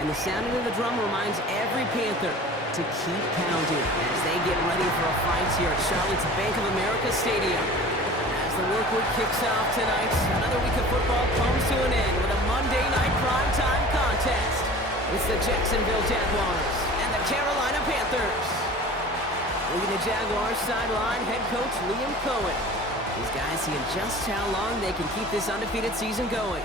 And the sounding of the drum reminds every Panther to keep pounding as they get ready for a fight here at Charlotte's Bank of America Stadium. As the work week kicks off tonight, another week of football comes to an end with a Monday night primetime contest. It's the Jacksonville Jaguars and the Carolina Panthers. Leading the Jaguars sideline, head coach Liam Cohen. These guys seeing just how long they can keep this undefeated season going.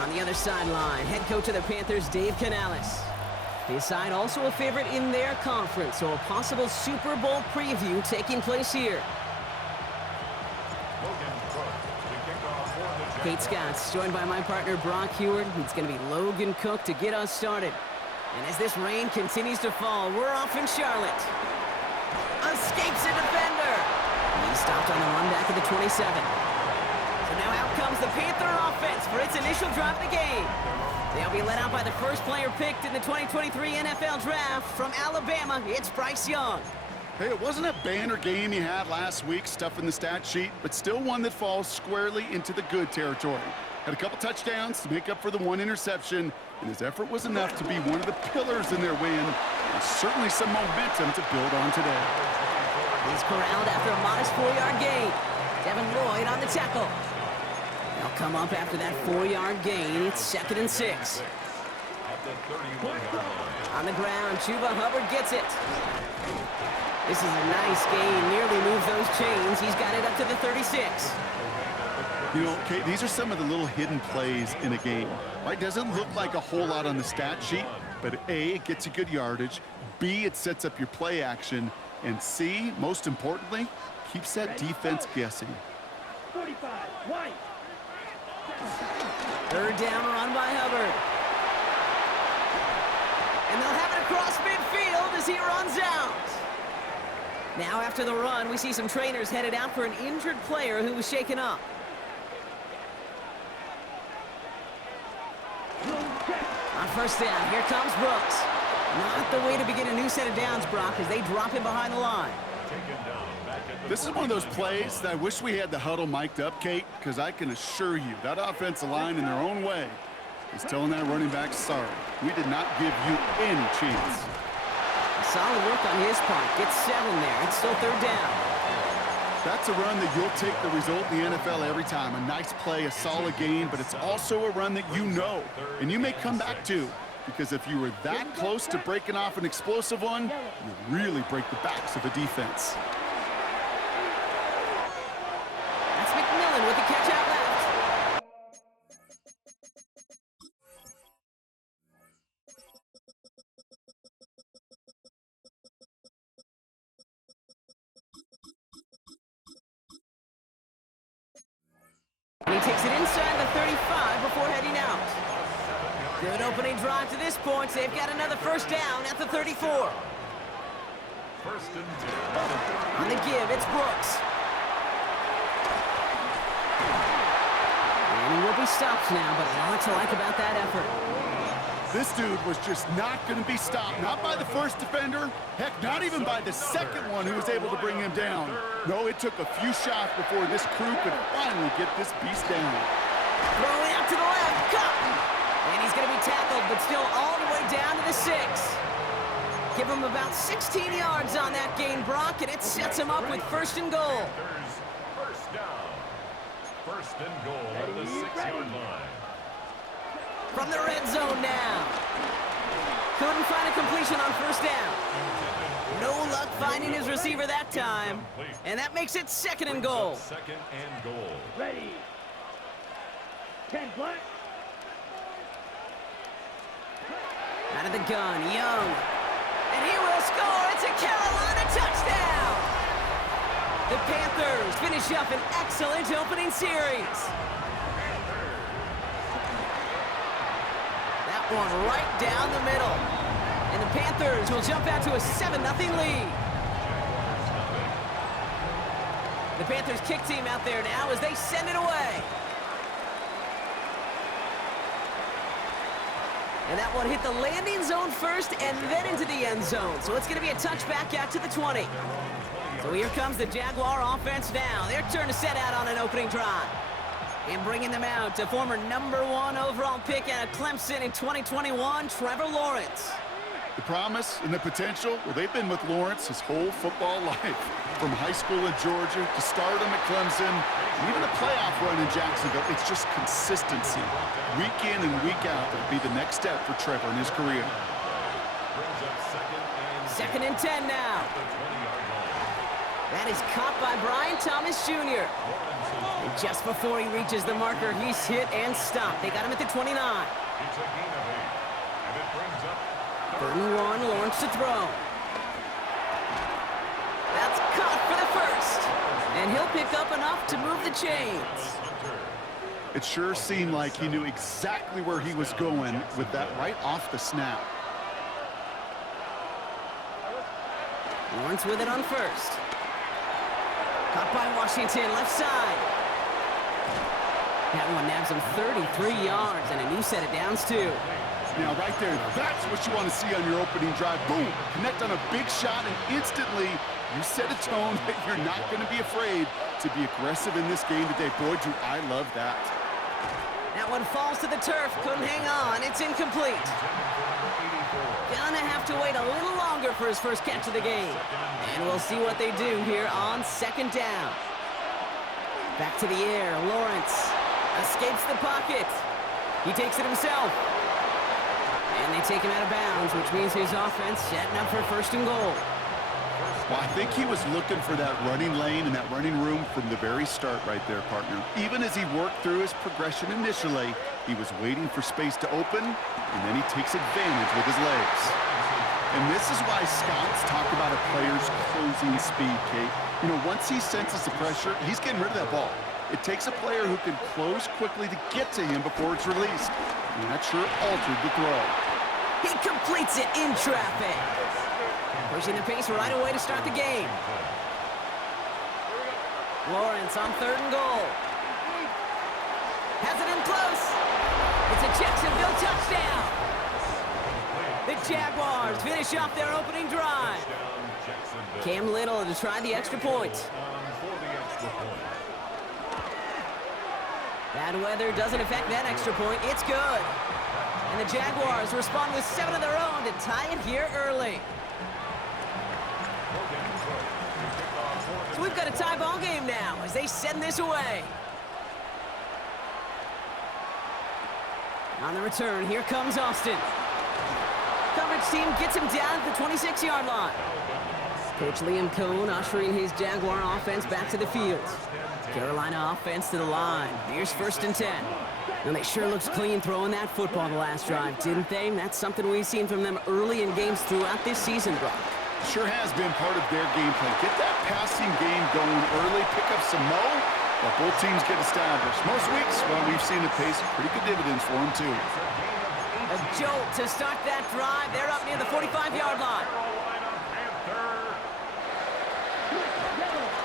On the other sideline, head coach of the Panthers, Dave Canales. His side also a favorite in their conference, so a possible Super Bowl preview taking place here. Kate Scott's joined by my partner, Brock Heward. It's going to be Logan Cook to get us started. And as this rain continues to fall, we're off in Charlotte. Escapes a defender. He stopped on the run back at the 27. So now out comes the Panther offense for its initial drive of the game. They'll be led out by the first player picked in the 2023 NFL Draft from Alabama. It's Bryce Young. Hey, it wasn't a banner game he had last week, stuff in the stat sheet, but still one that falls squarely into the good territory. Had a couple touchdowns to make up for the one interception, and his effort was enough to be one of the pillars in their win, and certainly some momentum to build on today. He's corralled after a modest 4-yard gain. Devin Lloyd on the tackle. They'll come up after that 4-yard gain. It's 2nd and 6. On the ground, Chuba Hubbard gets it. This is a nice gain, nearly moves those chains. He's got it up to the 36. You know, Kate, these are some of the little hidden plays in a game, right? Doesn't look like a whole lot on the stat sheet, but A, it gets you good yardage. B, it sets up your play action. And C, most importantly, keeps that defense guessing. 45, White. 3rd down run by Hubbard. And they'll have it across midfield as he runs out. Now after the run, we see some trainers headed out for an injured player who was shaken up. On 1st down, here comes Brooks. Not the way to begin a new set of downs, Brock, as they drop him behind the line. This is one of those plays that I wish we had the huddle mic'd up, Kate, because I can assure you that offensive line in their own way is telling that running back, sorry, we did not give you any chance. Solid work on his part. Gets 7 there. It's still 3rd down. That's a run that you'll take the result in the NFL every time. A nice play, a solid gain, but it's also a run that you know, and you may come back to. Because if you were that close to breaking off an explosive one, you really break the backs of the defense. That's McMillan with the catch out left. And he takes it inside the 35 before heading out. Good opening drive to this point. They've got another 1st down at the 34. On the give, it's Brooks. And he will be stopped now, but a lot to like about that effort. This dude was just not going to be stopped. Not by the first defender. Heck, not even by the second one who was able to bring him down. No, it took a few shots before this crew could finally get this beast down. Throwing out to the left. Cut! And he's going to be tackled, but still all the way down to the 6. Give him about 16 yards on that gain, Brock, and it sets him up with 1st and goal. First down. 1st and goal at the 6-yard line. From the red zone now. Couldn't find a completion on 1st down. No luck finding his receiver that time. And that makes it 2nd and goal. 2nd and goal. Ready. 10 black. Out of the gun, Young. And he will score. It's a Carolina touchdown. The Panthers finish up an excellent opening series. That one right down the middle. And the Panthers will jump out to a 7-0 lead. The Panthers kick team out there now as they send it away. And that one hit the landing zone first and then into the end zone. So it's going to be a touchback out to the 20. So here comes the Jaguar offense now. Their turn to set out on an opening drive. And bringing them out to former #1 overall pick out of Clemson in 2021, Trevor Lawrence. The promise and the potential, well, they've been with Lawrence his whole football life. From high school in Georgia to stardom at Clemson, and even a playoff run in Jacksonville. It's just consistency. Week in and week out, that'll be the next step for Trevor in his career. Second and 10 now. That is caught by Brian Thomas Jr. And just before he reaches the marker, he's hit and stopped. They got him at the 29. Third and 1, Lawrence to throw. That's caught for the first. And he'll pick up enough to move the chains. It sure seemed like he knew exactly where he was going with that right off the snap. Lawrence with it on first. Caught by Washington, left side. That one nabs him 33 yards and a new set of downs, too. Now, right there, that's what you want to see on your opening drive. Boom! Connect on a big shot, and instantly you set a tone that you're not going to be afraid to be aggressive in this game today. Boy, do I love that. That one falls to the turf. Couldn't hang on. It's incomplete. Gonna have to wait a little longer for his first catch of the game. And we'll see what they do here on second down. Back to the air. Lawrence escapes the pocket. He takes it himself. And they take him out of bounds, which means his offense setting up for first and goal. Well, I think he was looking for that running lane and that running room from the very start right there, partner. Even as he worked through his progression initially, he was waiting for space to open, and then he takes advantage with his legs. And this is why scouts talk about a player's closing speed, Kate. You know, once he senses the pressure, he's getting rid of that ball. It takes a player who can close quickly to get to him before it's released. And that sure altered the throw. He completes it in traffic. Pushing the pace right away to start the game. Lawrence on third and goal. Has it in close. It's a Jacksonville touchdown. The Jaguars finish off their opening drive. Cam Little to try the extra point. Bad weather doesn't affect that extra point. It's good. And the Jaguars respond with 7 of their own to tie it here early. So we've got a tie ball game now as they send this away. On the return, here comes Austin. Coverage team gets him down at the 26-yard line. Coach Liam Cohn ushering his Jaguar offense back to the field. Carolina offense to the line. Here's first and 10. And they sure looks clean throwing that football the last drive, didn't they? That's something we've seen from them early in games throughout this season, Brock. Sure has been part of their game plan. Get that passing game going early, pick up some mo, while both teams get established. Most weeks, well, we've seen it pay some pretty good dividends for them, too. A jolt to start that drive. They're up near the 45-yard line.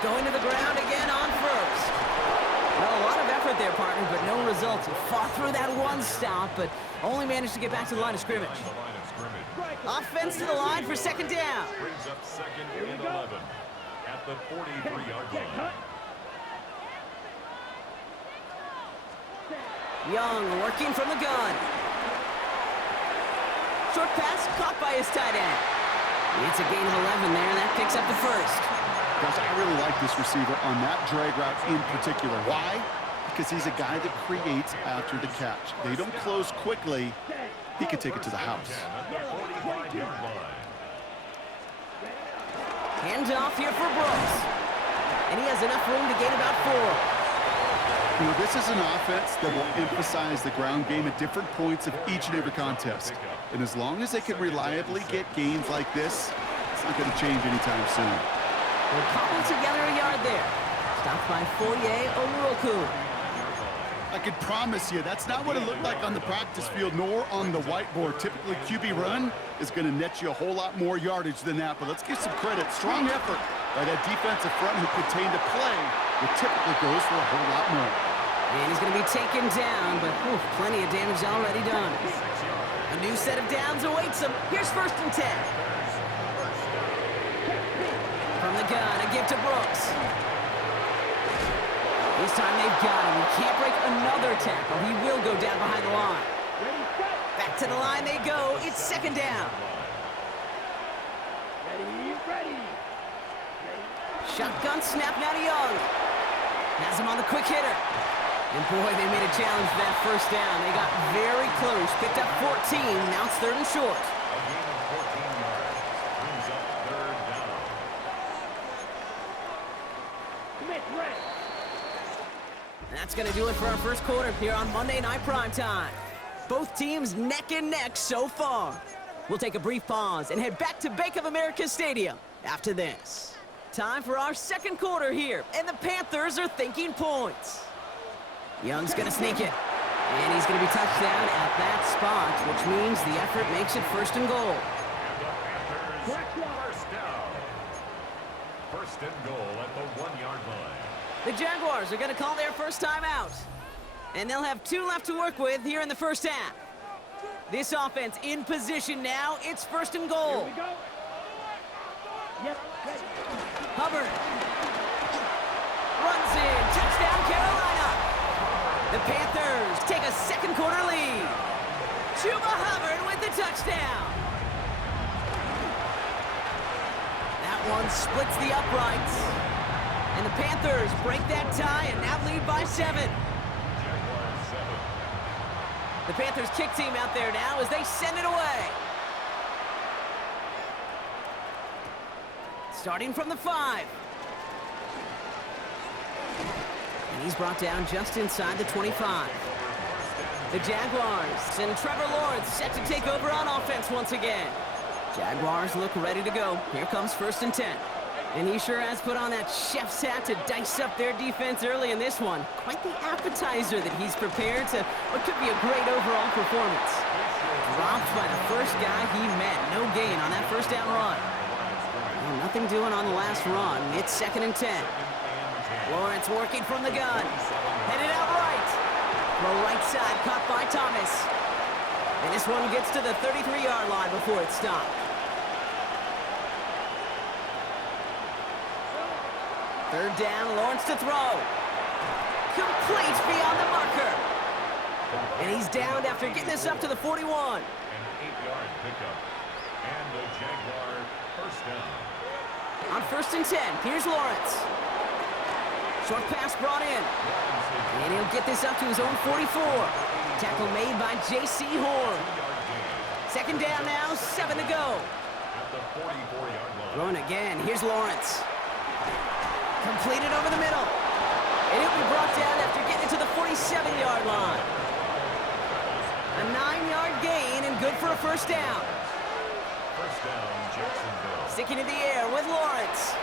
Going to the ground again on first. Well, a lot of effort there, partner, but no results. He fought through that one stop, but only managed to get back to the line of scrimmage. Offense to the line for second down. Brings up second and 11 at the 43-yard line. Young working from the gun. Short pass caught by his tight end. It's a gain of 11 there, and that picks up the first. Gosh, I really like this receiver on that drag route in particular. Why? Because he's a guy that creates after the catch. They don't close quickly. He can take it to the house. Hand off here for Brooks. And he has enough room to gain about 4. You know, this is an offense that will emphasize the ground game at different points of each and every contest. And as long as they can reliably get gains like this, it's not going to change anytime soon. They cobble together a yard there. Stopped by Foye Oluokun. I can promise you, that's not what it looked like on the practice field, nor on the whiteboard. Typically, QB run is going to net you a whole lot more yardage than that. But let's give some credit. Strong effort by that defensive front who contained a play that typically goes for a whole lot more. And he's going to be taken down, but plenty of damage already done. A new set of downs awaits him. Here's first and 10. From the gun, a give to Brooks. This time they've got him. He can't break another tackle. He will go down behind the line. Ready, set. Back to the line they go. It's second down. Ready, ready. Shotgun snap now to Young. Has him on the quick hitter. And boy, they made a challenge for that first down. They got very close. Picked up 14. Now it's third and short. A gain of 14 yards brings up third down. Commit, ready. And that's going to do it for our first quarter here on Monday Night Primetime. Both teams neck and neck so far. We'll take a brief pause and head back to Bank of America Stadium after this. Time for our second quarter here, and the Panthers are thinking points. Young's going to sneak it, and he's going to be touchdown at that spot, which means the effort makes it first and goal. And the Panthers first down. First and goal at the 1-yard line. The Jaguars are going to call their first time out, and they'll have 2 left to work with here in the first half. This offense in position now. It's first and goal. Here we go. Yep, ready. Hubbard runs in. Touchdown, Carolina. The Panthers take a second quarter lead. Chuba Hubbard with the touchdown. That one splits the uprights. And the Panthers break that tie and now lead by 7. Jaguars 7. The Panthers kick team out there now as they send it away. Starting from the 5. And he's brought down just inside the 25. The Jaguars and Trevor Lawrence set to take over on offense once again. Jaguars look ready to go. Here comes first and 10. And he sure has put on that chef's hat to dice up their defense early in this one. Quite the appetizer that he's prepared to what could be a great overall performance. Dropped by the first guy he met. No gain on that first down run. Well, nothing doing on the last run. It's second and 10. Lawrence working from the gun. Headed out right. Throw right side, caught by Thomas. And this one gets to the 33-yard line before it's stopped. Third down, Lawrence to throw. Complete beyond the marker. And he's downed after getting this up to the 41. An 8-yard pickup. And the Jaguar first down. On first and 10, here's Lawrence. Short pass brought in. And he'll get this up to his own 44. Tackle made by J.C. Horn. Second down now, 7 to go. At the 44-yard line. Throwing again, here's Lawrence. Completed over the middle. And he'll be brought down after getting it to the 47-yard line. A 9-yard gain and good for a first down. First down, Jacksonville. Sticking in the air with Lawrence.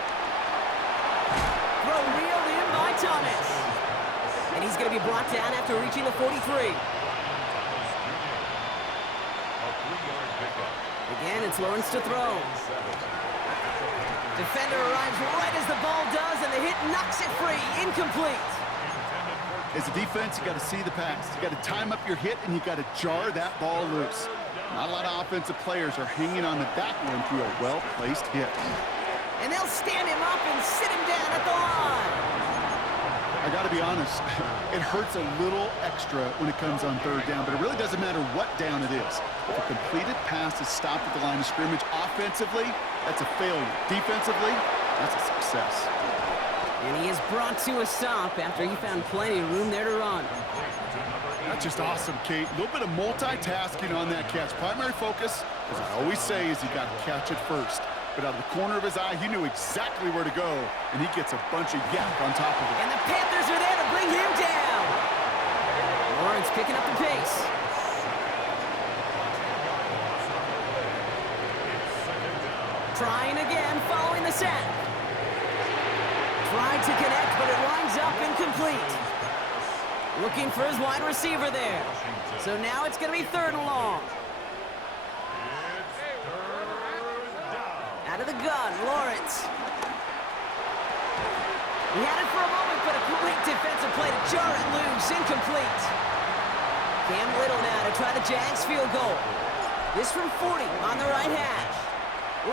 Throw reeled in by Thomas. And he's going to be brought down after reaching the 43. A 3-yard pickup. Again, it's Lawrence to throw. Defender arrives right as the ball does, and the hit knocks it free. Incomplete. As a defense, you got to see the pass. You got to time up your hit, and you got to jar that ball loose. Not a lot of offensive players are hanging on to that one through a well-placed hit. And they'll stand him up and sit him down at the line. I got to be honest, it hurts a little extra when it comes on third down, but it really doesn't matter what down it is. If a completed pass is stopped at the line of scrimmage, offensively, that's a failure. Defensively, that's a success. And he is brought to a stop after he found plenty of room there to run. That's just awesome, Kate. A little bit of multitasking on that catch. Primary focus, as I always say, is you got to catch it first. But out of the corner of his eye, he knew exactly where to go, and he gets a bunch of yak on top of it. And the Panthers are there to bring him down. Lawrence picking up the pace. Trying again, following the sack. Tried to connect, but it winds up incomplete. Looking for his wide receiver there. So now it's going to be third and long. Out of the gun, Lawrence. He had it for a moment, but a great defensive play to jar it loose. Incomplete. Cam Little now to try the Jags field goal. This from 40 on the right hash.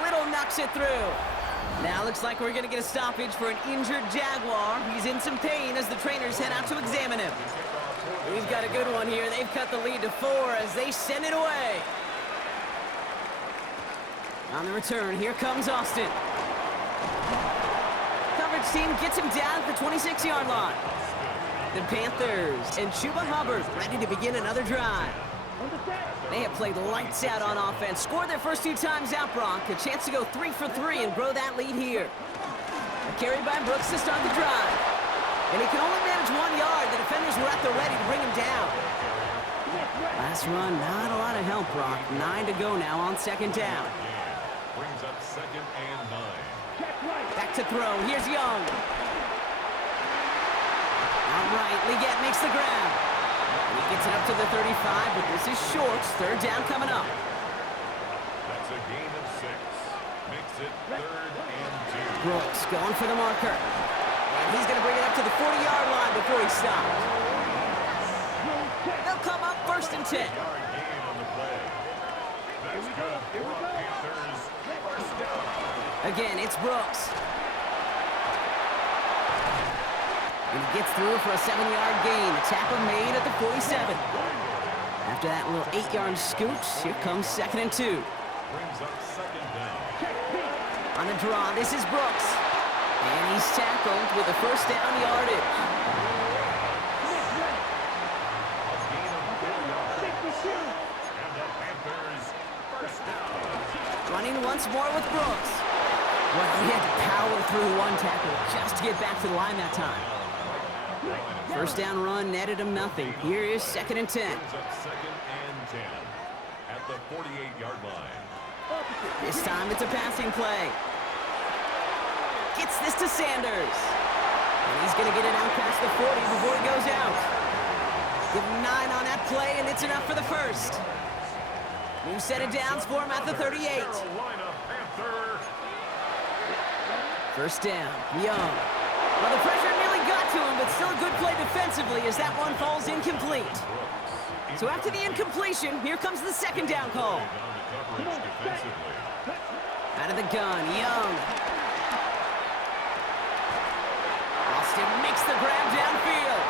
Little knocks it through. Now looks like we're going to get a stoppage for an injured Jaguar. He's in some pain as the trainers head out to examine him. We've got a good one here. They've cut the lead to 4 as they send it away. On the return, here comes Austin. Coverage team gets him down at the 26-yard line. The Panthers and Chuba Hubbard ready to begin another drive. They have played lights out on offense, scored their first 2 times out, Brock. A chance to go 3 for 3 and grow that lead here. A carry by Brooks to start the drive. And he can only manage 1 yard. The defenders were at the ready to bring him down. Last run, not a lot of help, Brock. 9 to go now on second down. Brings up 2nd and 9. Back to throw. Here's Young. Outright, Leggett makes the grab. And he gets it up to the 35, but this is short. Third down coming up. That's a gain of 6. Makes it 3rd and 2. Brooks going for the marker. And he's going to bring it up to the 40-yard line before he stops. They'll come up 1st and 10. Yard gain on the play. That's good for Panthers. First down. Again, it's Brooks. And he gets through for a 7-yard gain. A tackle made at the 47. After that little 8-yard scooch, here comes 2nd and 2. Brings up 2nd down. On the draw, this is Brooks. And he's tackled with a first down yardage. A gain of 4 yards. And the Panthers first down. Running once more with Brooks. Well, he had to power through 1 tackle just to get back to the line that time. First down run netted him nothing. Here is 2nd and 10. Brings up 2nd and 10 at the 48-yard line. This time it's a passing play. Gets this to Sanders. And he's going to get it out past the 40 before he goes out. Give him 9 on that play, and it's enough for the first. New set of downs for him at the 38. Carolina Panther. First down, Young. Well, the pressure nearly got to him, but still a good play defensively as that one falls incomplete. So after the incompletion, here comes the 2nd down call. Out of the gun, Young. Austin makes the grab downfield.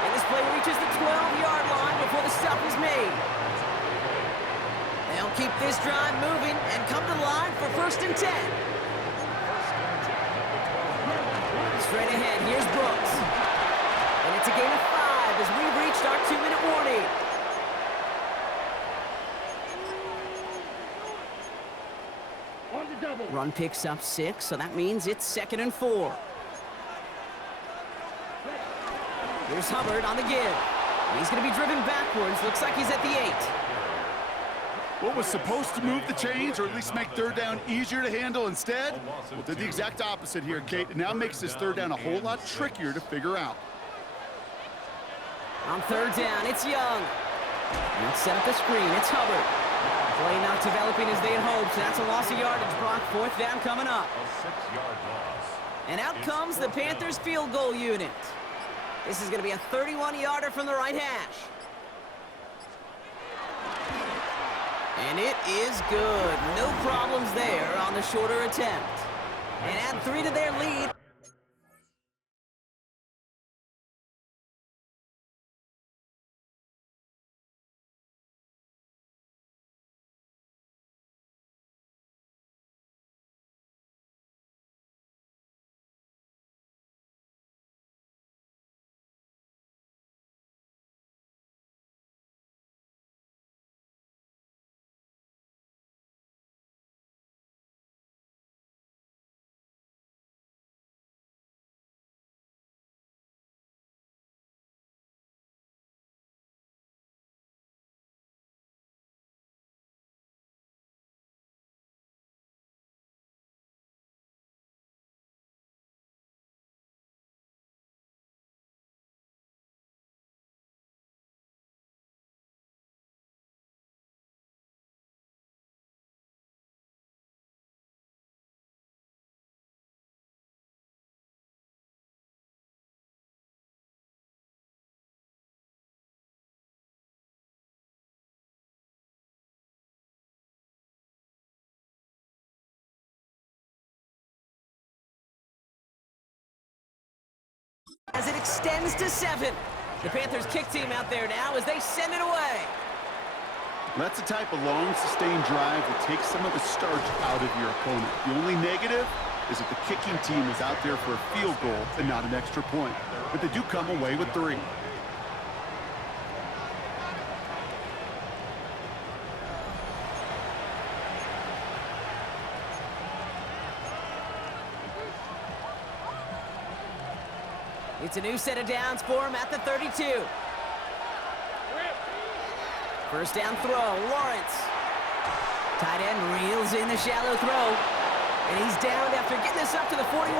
And this play reaches the 12-yard line before the stop is made. They'll keep this drive moving and come to the line for 1st and 10. Straight ahead, here's Brooks. And it's a gain of 5 as we've reached our 2-minute warning. On the double. Run picks up 6, so that means it's 2nd and 4. Here's Hubbard on the give. He's going to be driven backwards. Looks like he's at the 8. What was supposed to move the chains, or at least make 3rd down easier to handle instead? Well, did the exact opposite here, Kate. It now makes this 3rd down a whole lot trickier to figure out. On 3rd down, it's Young. Let's set up the screen. It's Hubbard. Play not developing as they had hoped. So that's a loss of yardage, Brock. 4th down coming up. A 6-yard loss. And out comes the Panthers field goal unit. This is going to be a 31-yarder from the right hash. And it is good. No problems there on the shorter attempt. And add 3 to their lead. as it extends to 7. The Panthers kick team out there now as they send it away. That's the type of long, sustained drive that takes some of the starch out of your opponent. The only negative is that the kicking team is out there for a field goal and not an extra point. But they do come away with 3. It's a new set of downs for him at the 32. First down throw, Lawrence. Tight end reels in the shallow throw. And he's down after getting this up to the 41.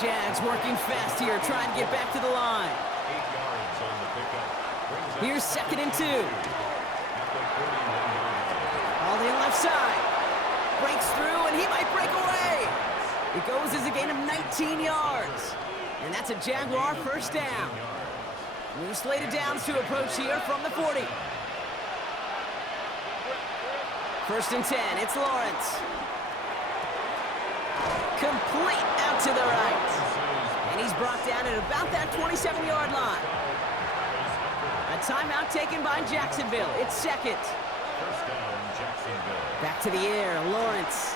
Jags working fast here, trying to get back to the line. 8 yards on the pickup. Here's 2nd and 2. All in left side. Breaks through, and he might break away. It goes as a gain of 19 yards. And that's a Jaguar first down. New slate of downs to approach here from the 40. 1st and 10, it's Lawrence. Complete out to the right. And he's brought down at about that 27-yard line. A timeout taken by Jacksonville. It's 2nd. First down, Jacksonville. Back to the air, Lawrence.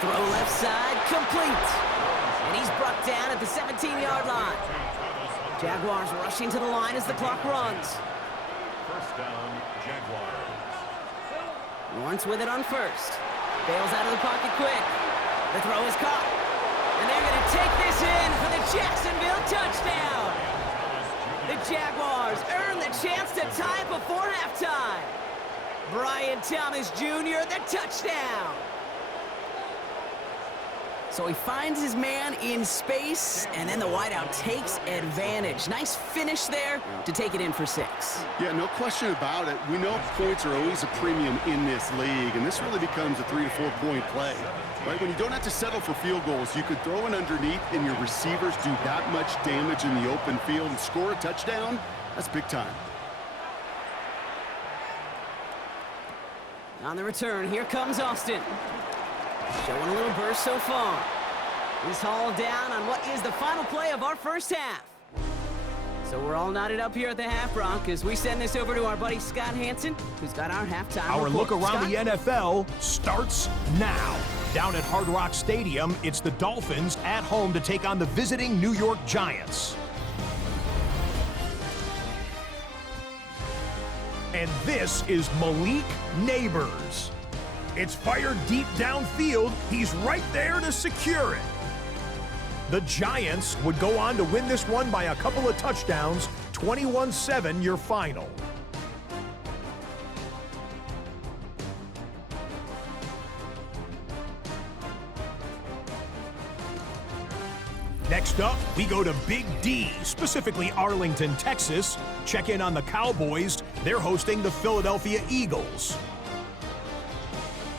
Throw left side, complete. And he's brought down at the 17-yard line. Jaguars rushing to the line as the clock runs. First down, Jaguars. Lawrence with it on 1st. Bails out of the pocket quick. The throw is caught. And they're going to take this in for the Jacksonville touchdown. The Jaguars earn the chance to tie it before halftime. Brian Thomas Jr., the touchdown. So he finds his man in space, and then the wideout takes advantage. Nice finish there to take it in for 6. Yeah, no question about it. We know points are always a premium in this league, and this really becomes a 3 to 4 point play. Right? When you don't have to settle for field goals, you could throw it underneath, and your receivers do that much damage in the open field and score a touchdown. That's big time. On the return, here comes Austin. Showing a little burst so far. He's hauled down on what is the final play of our first half. So we're all knotted up here at the half, Brock, as we send this over to our buddy Scott Hansen, who's got our halftime Our report. look around Scott? the NFL starts now. Down at Hard Rock Stadium, it's the Dolphins at home to take on the visiting New York Giants. And this is Malik Neighbors. It's fired deep downfield. He's right there to secure it. The Giants would go on to win this one by a couple of touchdowns. 21-7 your final. Next up, we go to Big D, specifically Arlington, Texas. Check in on the Cowboys. They're hosting the Philadelphia Eagles.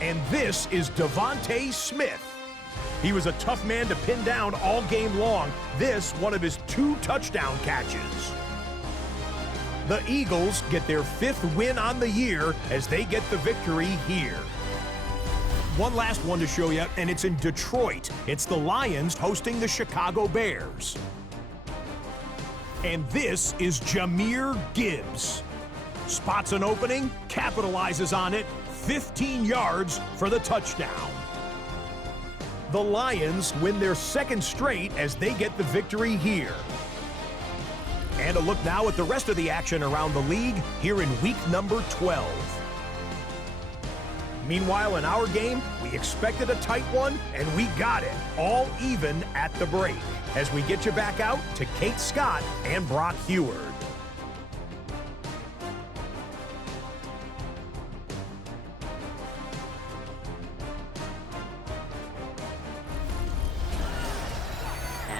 And this is Devontae Smith. He was a tough man to pin down all game long. This, one of his 2 touchdown catches. The Eagles get their 5th win on the year as they get the victory here. One last one to show you, and it's in Detroit. It's the Lions hosting the Chicago Bears. And this is Jahmyr Gibbs. Spots an opening, capitalizes on it, 15 yards for the touchdown. The Lions win their 2nd straight as they get the victory here. And a look now at the rest of the action around the league here in week number 12. Meanwhile, in our game, we expected a tight one, and we got it, all even at the break, as we get you back out to Kate Scott and Brock Heward.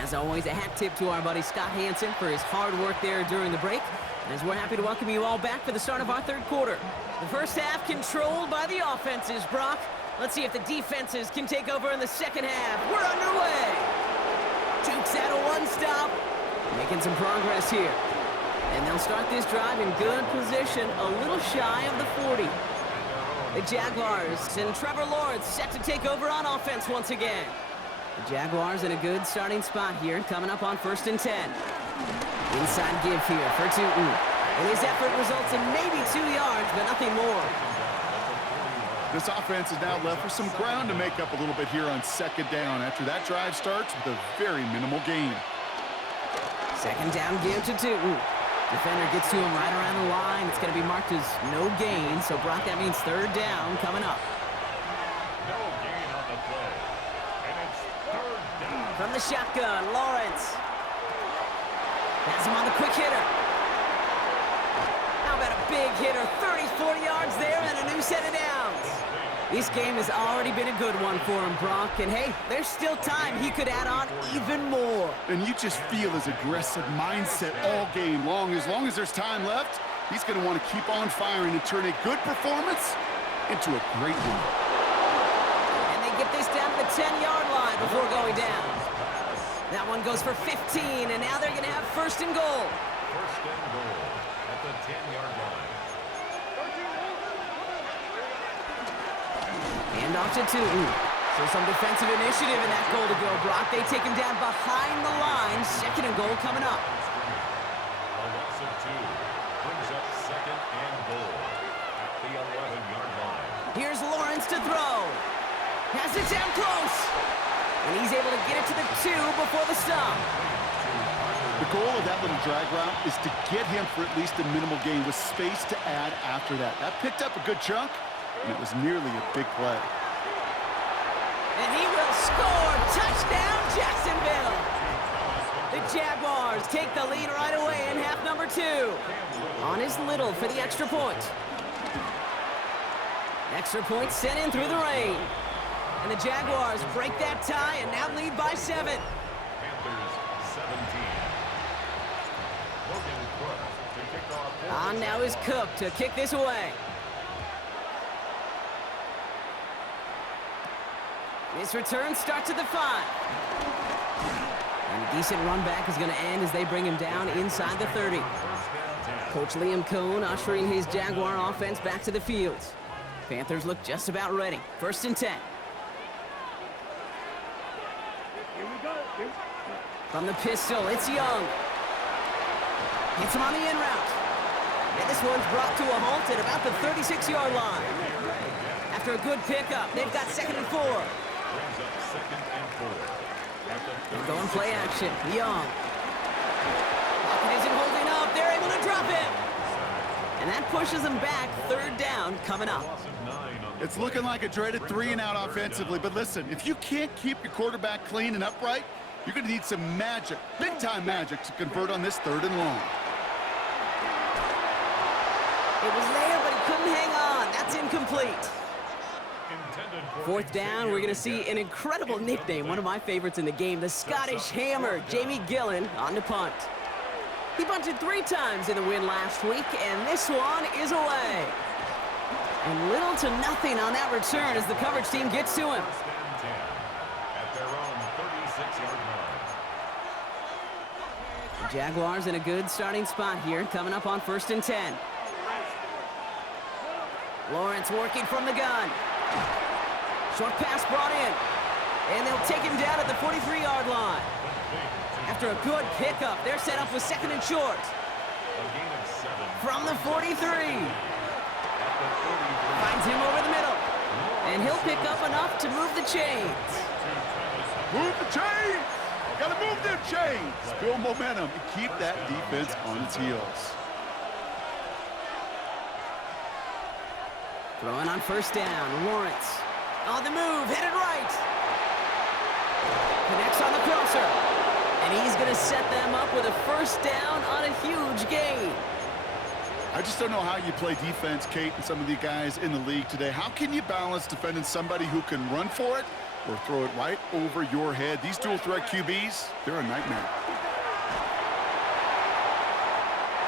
As always, a hat tip to our buddy Scott Hansen for his hard work there during the break. As we're happy to welcome you all back for the start of our 3rd quarter. The first half controlled by the offenses, Brock. Let's see if the defenses can take over in the 2nd half. We're underway. Jukes out a 1-stop. Making some progress here. And they'll start this drive in good position, a little shy of the 40. The Jaguars and Trevor Lawrence set to take over on offense once again. The Jaguars in a good starting spot here, coming up on 1st and 10. Inside give here for Tootin. And his effort results in maybe 2 yards, but nothing more. This offense is now left with some ground to make up a little bit here on 2nd down after that drive starts with a very minimal gain. 2nd down give to Tootin. Defender gets to him right around the line. It's going to be marked as no gain, so Brock, that means 3rd down coming up. No gain on the play. And it's 3rd down. From the shotgun, Lawrence. Has him on the quick hitter. How about a big hitter? 30, 40 yards there and a new set of downs. This game has already been a good one for him, Brock. And hey, there's still time he could add on even more. And you just feel his aggressive mindset all game long. As long as there's time left, he's going to want to keep on firing and turn a good performance into a great one. And they get this down to the 10-yard line before going down. That one goes for 15, and now they're going to have 1st and goal. 1st and goal at the 10-yard line. Hand off to Tootin. So some defensive initiative in that goal to go, Brock. They take him down behind the line. 2nd and goal coming up. A loss of 2 brings up 2nd and goal at the 11-yard line. Here's Lawrence to throw. Has it down close. And he's able to get it to the 2 before the stop. The goal of that little drag route is to get him for at least a minimal gain with space to add after that. That picked up a good chunk, and it was nearly a big play. And he will score. Touchdown, Jacksonville. The Jaguars take the lead right away in half number 2. On is Little for the extra point. Extra point sent in through the rain. And the Jaguars break that tie and now lead by 7. Panthers 17. Logan Cook to kick off. On now is Cook to kick this away. This return starts at the 5. And a decent run back is going to end as they bring him down inside the 30. Coach Liam Cohn ushering his Jaguar offense back to the field. Panthers look just about ready. 1st and 10. From the pistol, it's Young. Hits him on the in route. And this one's brought to a halt at about the 36-yard line. After a good pickup, they've got 2nd and 4. Brings up 2nd and 4. They're going play action. Young. Pocket isn't holding up. They're able to drop him. And that pushes them back. 3rd down coming up. It's looking like a dreaded 3-and-out offensively, but listen, if you can't keep your quarterback clean and upright, you're going to need some magic, big-time magic, to convert on this 3rd and long. It was there, but he couldn't hang on. That's incomplete. 4th down, we're going to see an incredible nickname, one of my favorites in the game, the Scottish Hammer, Jamie Gillen, on the punt. He bunted 3 times in the win last week, and this one is away. And little to nothing on that return as the coverage team gets to him. At their own 36-yard line. The Jaguars in a good starting spot here, coming up on 1st and 10. Lawrence working from the gun. Short pass brought in. And they'll take him down at the 43-yard line. After a good pickup, they're set up with 2nd and short. A gain of 7. From the 43. Finds him over the middle. And he'll pick up enough to move the chains. Move the chains! Got to move them chains! Build momentum and keep that defense on its heels. Throwing on 1st down, Lawrence. On the move, headed right. Connects on the crosser. And he's going to set them up with a 1st down on a huge gain. I just don't know how you play defense, Kate, and some of the guys in the league today. How can you balance defending somebody who can run for it or throw it right over your head? These dual threat QBs, they're a nightmare.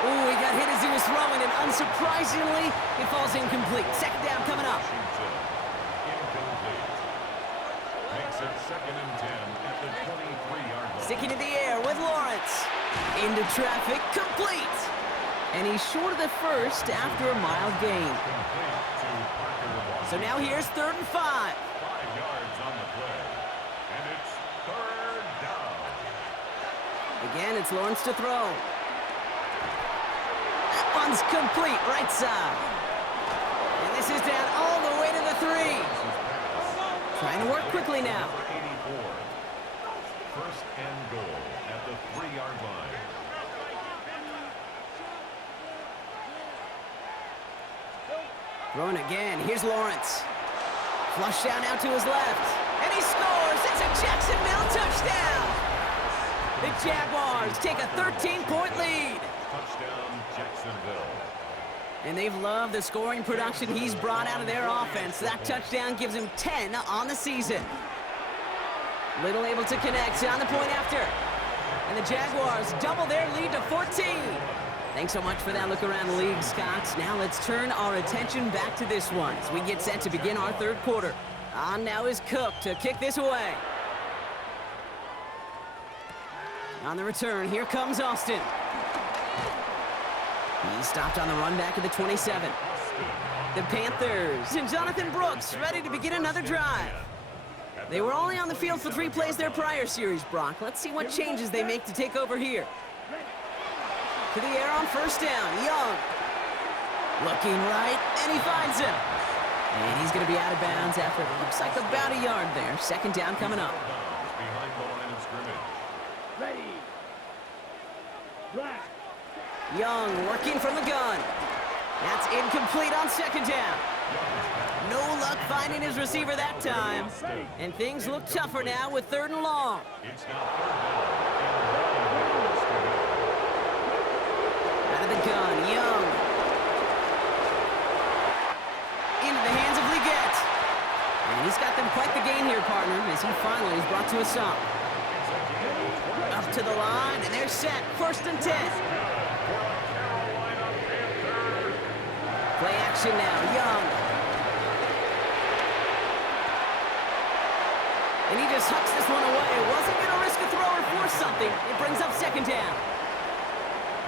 Ooh, he got hit as he was throwing, and unsurprisingly, it falls incomplete. 2nd down coming up. Incomplete. Makes it 2nd and 10 at the 23-yard line. Sticking in the air with Lawrence. Into traffic, complete. And he's short of the 1st after a mild gain. So now here's 3rd and 5. 5 yards on the play. And it's Again, it's Lawrence to throw. That one's complete, right side. And this is down all the way to the 3. Trying to work quickly now. 84. First and goal at the 3-yard line. Throwing again. Here's Lawrence. Flush down out to his left. And he scores. It's a Jacksonville touchdown. The Jaguars take a 13-point lead. Touchdown, Jacksonville. And they've loved the scoring production he's brought out of their offense. That touchdown gives him 10 on the season. Little able to connect on the point after. And the Jaguars double their lead to 14. Thanks so much for that look around the league, Scott. Now let's turn our attention back to this one as we get set to begin our third quarter. On now is Cook to kick this away. On the return, here comes Austin. He's stopped on the run back at the 27. The Panthers and Jonathan Brooks ready to begin another drive. They were only on the field for 3 plays their prior series, Brock. Let's see what changes they make to take over here. To the air on first down, Young. Looking right, and he finds him. And he's going to be out of bounds after it looks like about a yard there. Second down coming up. Behind the line of scrimmage. Ready. Black. Young working from the gun. That's incomplete on second down. No luck finding his receiver that time. And things look tougher now with 3rd and long. It's now 3rd down. Out of the gun, Young. Into the hands of Leggett. And he's got them quite the gain here, partner, as he finally is brought to a stop. Up to the line, and they're set. 1st and 10. Play action now, Young. And he just hucks this one away. Wasn't going to risk a throw or force something. It brings up second down.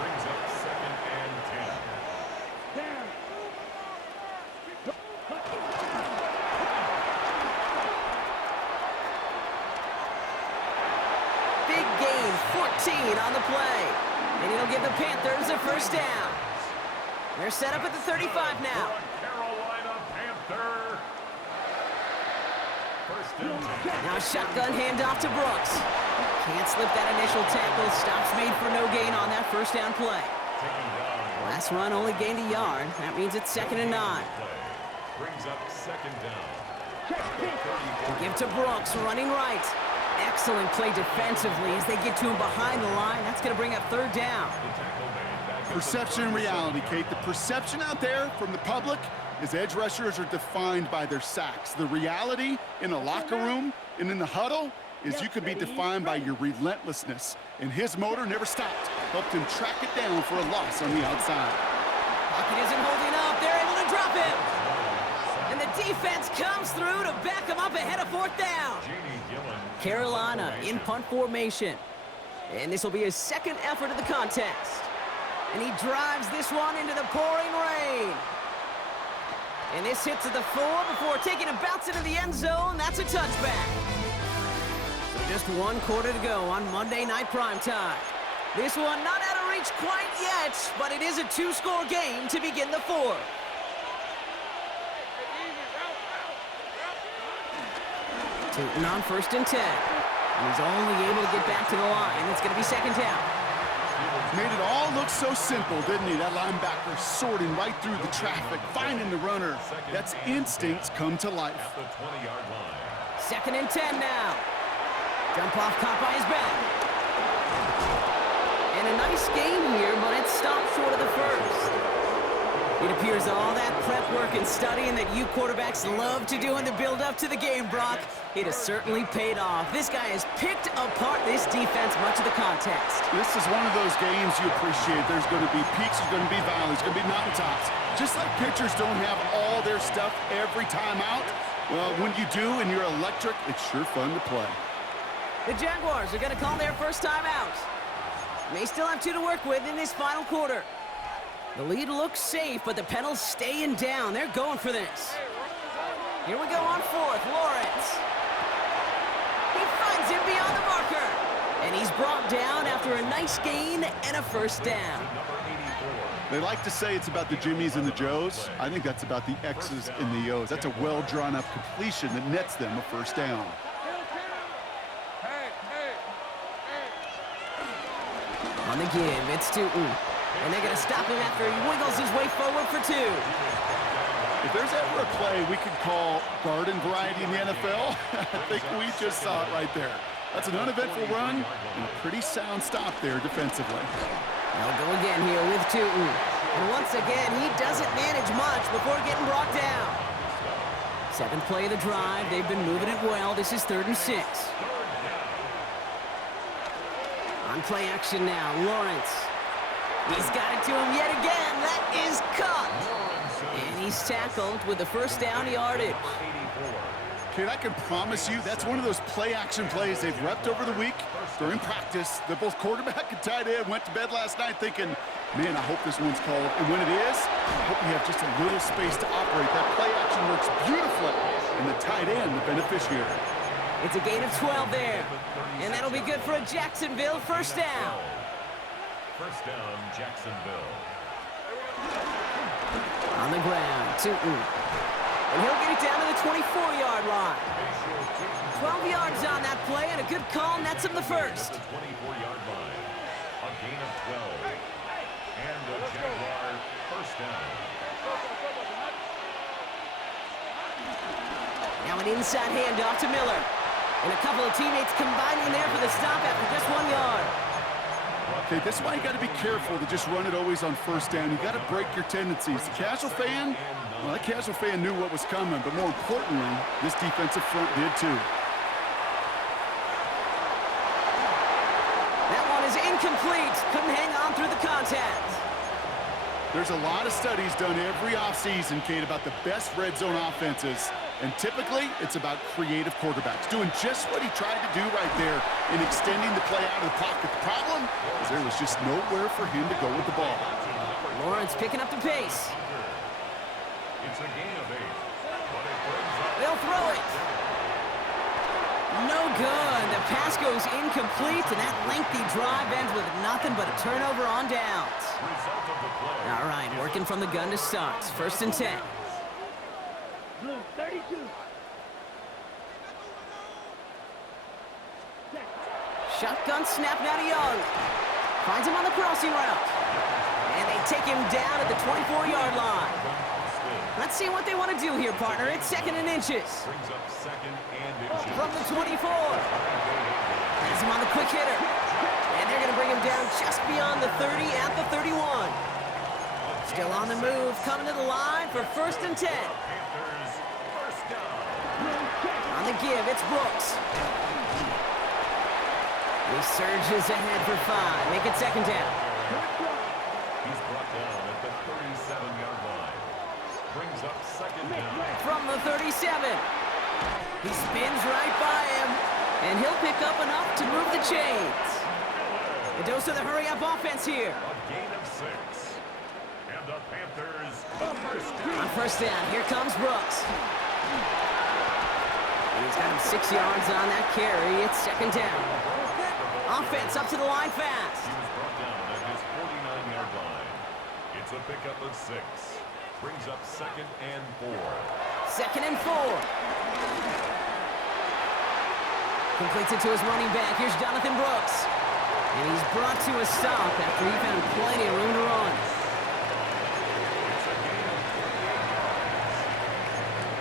Brings up 2nd and 10. Down. Big gain, 14 on the play. And it'll give the Panthers a first down. They're set up at the 35 now. Carolina Panther. First and 10. Now a shotgun handoff to Brooks. Can't slip that initial tackle. Stops made for no gain on that first down play. Taking down. Last run only gained a yard. That means it's 2nd and 9. Brings up 2nd down. Give to Brooks, running right. Excellent play defensively as they get to him behind the line. That's going to bring up 3rd down. Perception and reality, Kate. The perception out there from the public is edge rushers are defined by their sacks. The reality in a locker room and in the huddle is you could be defined by your relentlessness. And his motor never stopped. Helped him track it down for a loss on the outside. Pocket isn't holding up. They're able to drop him. And the defense comes through to back him up ahead of 4th down. Carolina in punt formation. And this will be his 2nd effort of the contest. And he drives this one into the pouring rain. And this hits at the 4 before taking a bounce into the end zone. That's a touchback. So just 1 quarter to go on Monday Night Primetime. This one not out of reach quite yet, but it is a 2-score game to begin the 4th. Tootin on 1st and 10. And he's only able to get back to the line. It's going to be 2nd down. Made it all look so simple, didn't he? That linebacker sorting right through the traffic, finding the runner. That's instincts come to life. At the 20-yard line. 2nd and 10 now. Dump off caught by his back. And a nice gain here, but it stopped short of the 1st. It appears all that prep work and studying that you quarterbacks love to do in the build-up to the game, Brock, it has certainly paid off. This guy has picked apart this defense much of the contest. This is one of those games you appreciate. There's going to be peaks, there's going to be valleys, there's going to be mountaintops. Just like pitchers don't have all their stuff every time out, well, when you do and you're electric, it's sure fun to play. The Jaguars are going to call their first time out. They still have 2 to work with in this final quarter. The lead looks safe, but the Penals staying down. They're going for this. Here we go on 4th. Lawrence. He finds him beyond the marker. And he's brought down after a nice gain and a first down. They like to say it's about the Jimmies and the Joes. I think that's about the X's and the O's. That's a well-drawn-up completion that nets them a first down. On the give, it's Tootin. And they're going to stop him after he wiggles his way forward for 2. If there's ever a play we could call garden variety in the NFL, I think we just saw it right there. That's an uneventful run and a pretty sound stop there defensively. They'll go again here with Tootin. And once again, he doesn't manage much before getting brought down. 7th play of the drive. They've been moving it well. This is 3rd and 6. On play action now, Lawrence. He's got it to him yet again. That is caught. And he's tackled with the first down yardage. Kid, I can promise you that's one of those play-action plays they've repped over the week during practice. The both quarterback and tight end went to bed last night thinking, man, I hope this one's called. And when it is, I hope we have just a little space to operate. That play-action works beautifully, and the tight end, the beneficiary. It's a gain of 12 there. And that'll be good for a Jacksonville first down. First down, Jacksonville. On the ground, Tootin. And he'll get it down to the 24-yard line. 12 yards on that play, and a good call nets him the first. 24-yard line. A gain of 12. And a Jaguar first down. Now an inside handoff to Miller. And a couple of teammates combining there for the stop after just 1 yard. Okay, this is why you got to be careful to just run it always on first down. You got to break your tendencies. The casual fan, well, that casual fan knew what was coming, but more importantly, this defensive front did too. That one is incomplete. Couldn't hang on through the contact. There's a lot of studies done every offseason, Kate, about the best red zone offenses. And typically, it's about creative quarterbacks, doing just what he tried to do right there in extending the play out of the pocket. The problem is there was just nowhere for him to go with the ball. Lawrence picking up the pace. It's a gain of 8. But it brings up They'll throw it. No good. The pass goes incomplete, and that lengthy drive ends with nothing but a turnover on downs. result of the play. All right, working from the gun to start. 1st and 10. Blue 32. Shotgun snap now to Young. Finds him on the crossing route. And they take him down at the 24-yard line. Let's see what they want to do here, partner. It's 2nd and inches. Brings up 2nd and inches. From the 24. Has him on the quick hitter. And they're going to bring him down just beyond the 30 at the 31. Still on the move, coming to the line for 1st and 10. Panthers first down. On the give, it's Brooks. He surges ahead for 5. Make it 2nd down. He's brought down at the 37-yard line. Brings up 2nd down. From the 37. He spins right by him, and he'll pick up enough to move the chains. A dose of the hurry-up offense here. A gain of 6. And the Panthers first down. On 1st down, here comes Brooks. He's got him 6 yards on that carry. It's 2nd down. Offense up to the line fast. He was brought down at his 49-yard line. It's a pickup of 6. Brings up 2nd and 4. 2nd and 4. Completes it to his running back. Here's Jonathan Brooks. And he's brought to a stop after he found plenty of room to run. It's a gain of 28 yards.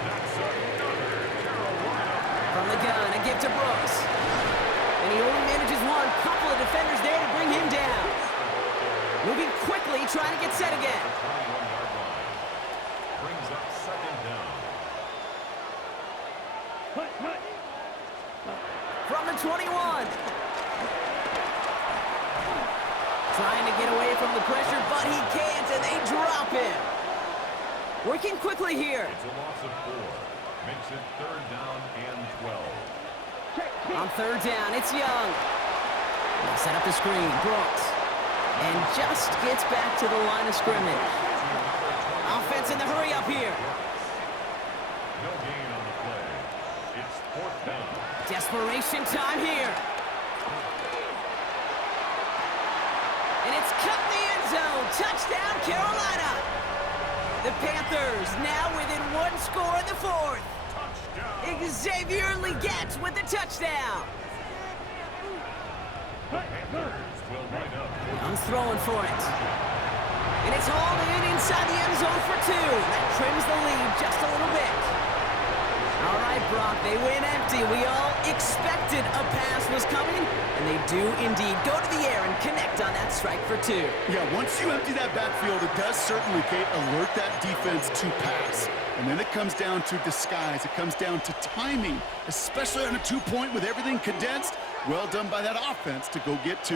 That's another Carolina. From the gun, a gift to Brooks. And he only manages one. Couple of defenders there to bring him down. Moving quickly, trying to get set again. 21-yard line. Brings up 2nd down. Hut, hut. From the 21. Trying to get away from the pressure, but he can't, and they drop him. Working quickly here. It's a loss of 4. Makes it 3rd down and 12. On 3rd down, it's Young. They'll set up the screen, Brooks. And just gets back to the line of scrimmage. Offense in the hurry up here. No gain on the play. It's 4th down. Desperation time here. Touchdown, Carolina! The Panthers now within one score in the fourth. Xavier Legette with the touchdown. Young's throwing for it. And it's hauled in inside the end zone for 2. That trims the lead just a little bit. All right, Brock, they win empty. We all expected a pass was coming, and they do indeed go to the air and connect on that strike for 2. Yeah, once you empty that backfield, it does certainly, Kate, alert that defense to pass. And then it comes down to disguise. It comes down to timing, especially on a 2-point with everything condensed. Well done by that offense to go get 2.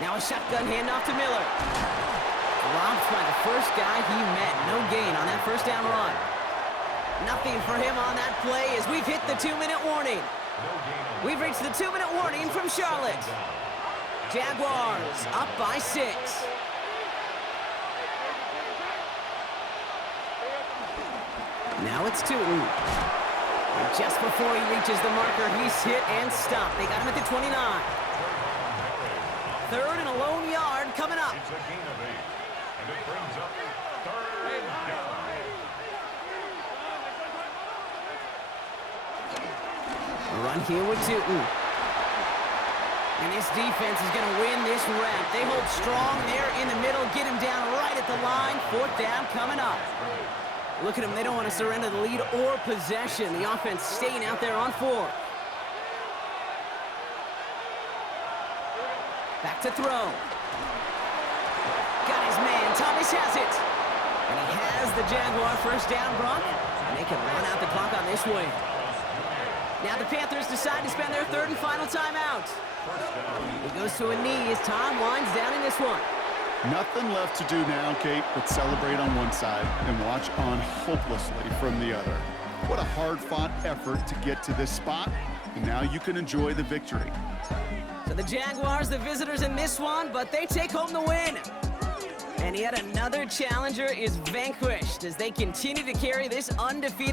Now a shotgun handoff to Miller. Dropped by the first guy he met. No gain on that first down run. Nothing for him on that play as we've hit the 2-minute warning. We've reached the 2-minute warning from Charlotte. Jaguars up by 6. Now it's Tootin. And just before he reaches the marker, he's hit and stopped. They got him at the 29. 3rd and a lone yard coming up. It's a gain of 8. And it brings up 3rd down. A run here with Tootin. And this defense is going to win this round. They hold strong there in the middle, get him down right at the line. 4th down coming up. Look at them, they don't want to surrender the lead or possession. The offense staying out there on 4. Back to throw. Got his man, Thomas has it. And he has the Jaguar first down, Brock. And they can run out the clock on this way. Now the Panthers decide to spend their 3rd and final timeout. It goes to a knee as Tom winds down in this one. Nothing left to do now, Kate, but celebrate on one side and watch on hopelessly from the other. What a hard-fought effort to get to this spot, and now you can enjoy the victory. So the Jaguars, the visitors in this one, but they take home the win. And yet another challenger is vanquished as they continue to carry this undefeated